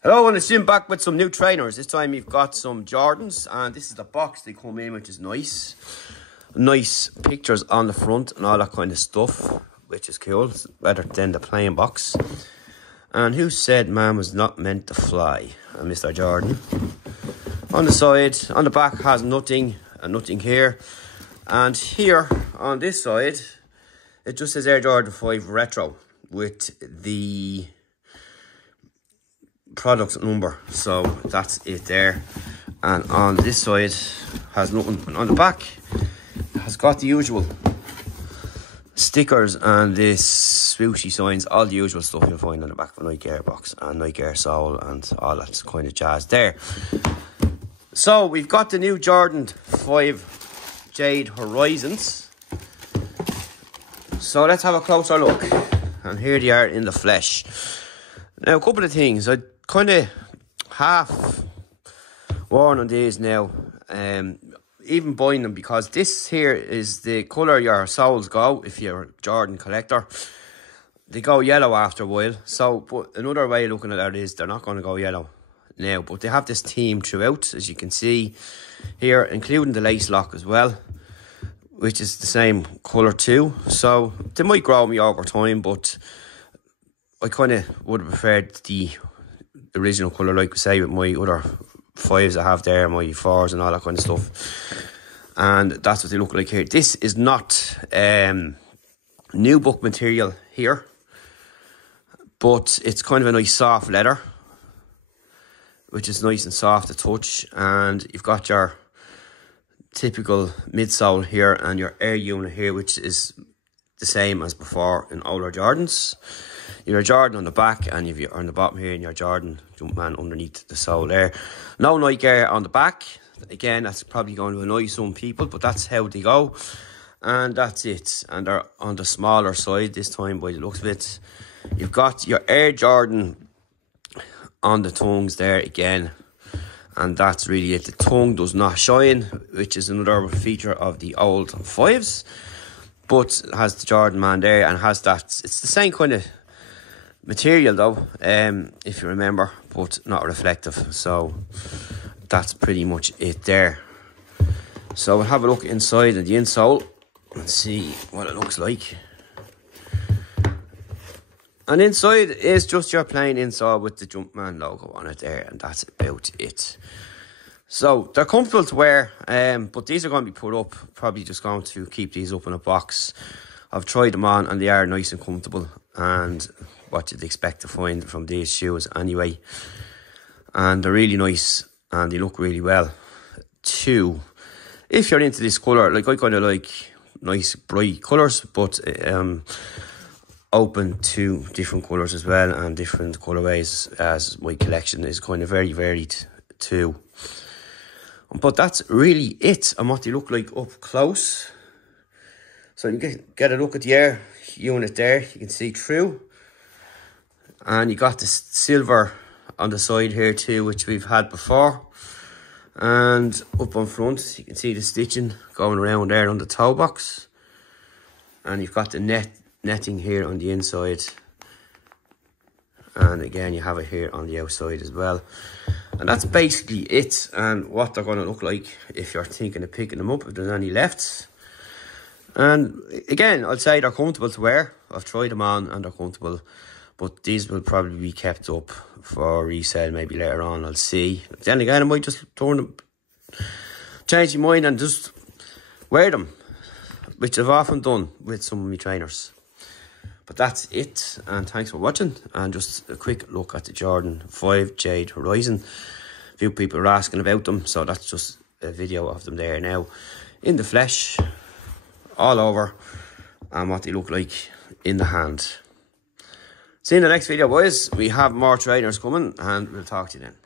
Hello, and it's Jim back with some new trainers. This time we've got some Jordans, and this is the box they come in, which is nice. Nice pictures on the front and all that kind of stuff, which is cool. It's better than the plain box. And who said man was not meant to fly? And Mr. Jordan. On the side, on the back has nothing and nothing here. And here on this side, it just says Air Jordan 5 Retro with the product number, so that's it there. And on this side has nothing, and on the back has got the usual stickers and this swooshy signs, all the usual stuff you'll find on the back of a Nike Air box and Nike Air sole and all that kind of jazz there. So we've got the new Jordan 5 Jade Horizons, so let's have a closer look. And here they are in the flesh. Now, a couple of things. I kind of half worn on these now, even buying them, because this here is the colour your soles go if you're a Jordan collector. They go yellow after a while. So, but another way of looking at that is they're not going to go yellow now, but they have this theme throughout, as you can see here, including the lace lock as well, which is the same colour too. So they might grow me over time, but I kind of would have preferred the original colour, like we say, with my other 5s I have there, my 4s and all that kind of stuff. And that's what they look like here. This is not new book material here, but it's kind of a nice soft leather, which is nice and soft to touch. And you've got your typical midsole here and your air unit here, which is the same as before in older Jordans. Your Jordan on the back, and if you're on the bottom here, and your Jordan Jumpman underneath the sole there. No Nike Air on the back. Again, that's probably going to annoy some people, but that's how they go. And that's it. And they're on the smaller side this time by the looks of it. You've got your Air Jordan on the tongues there again. And that's really it. The tongue does not shine, which is another feature of the old 5s. But it has the Jordan man there, and has that. It's the same kind of material though, if you remember, but not reflective. So that's pretty much it there. So we'll have a look inside of the insole and see what it looks like. And inside is just your plain insole with the Jumpman logo on it there, and that's about it. So they're comfortable to wear, but these are going to be put up, probably just going to keep these up in a box. I've tried them on and they are nice and comfortable, and what you'd expect to find from these shoes anyway. And they're really nice and they look really well too. If you're into this colour, like I kind of like nice bright colours, but open to different colours as well and different colourways, as my collection is kind of very varied too. But that's really it and what they look like up close. So you can get a look at the air unit there, you can see through. And you got the silver on the side here too, which we've had before. And up on front, you can see the stitching going around there on the toe box. And you've got the netting here on the inside. And again, you have it here on the outside as well. And that's basically it, and what they're going to look like if you're thinking of picking them up, if there's any left. And again, I'd say they're comfortable to wear. I've tried them on and they're comfortable. But these will probably be kept up for resale maybe later on, I'll see. Then again, I might just change my mind and just wear them, which I've often done with some of my trainers. But that's it, and thanks for watching. And just a quick look at the Jordan 5 Jade Horizon. A few people are asking about them, so that's just a video of them there now. In the flesh, all over, and what they look like in the hand. See you in the next video, boys. We have more trainers coming, and we'll talk to you then.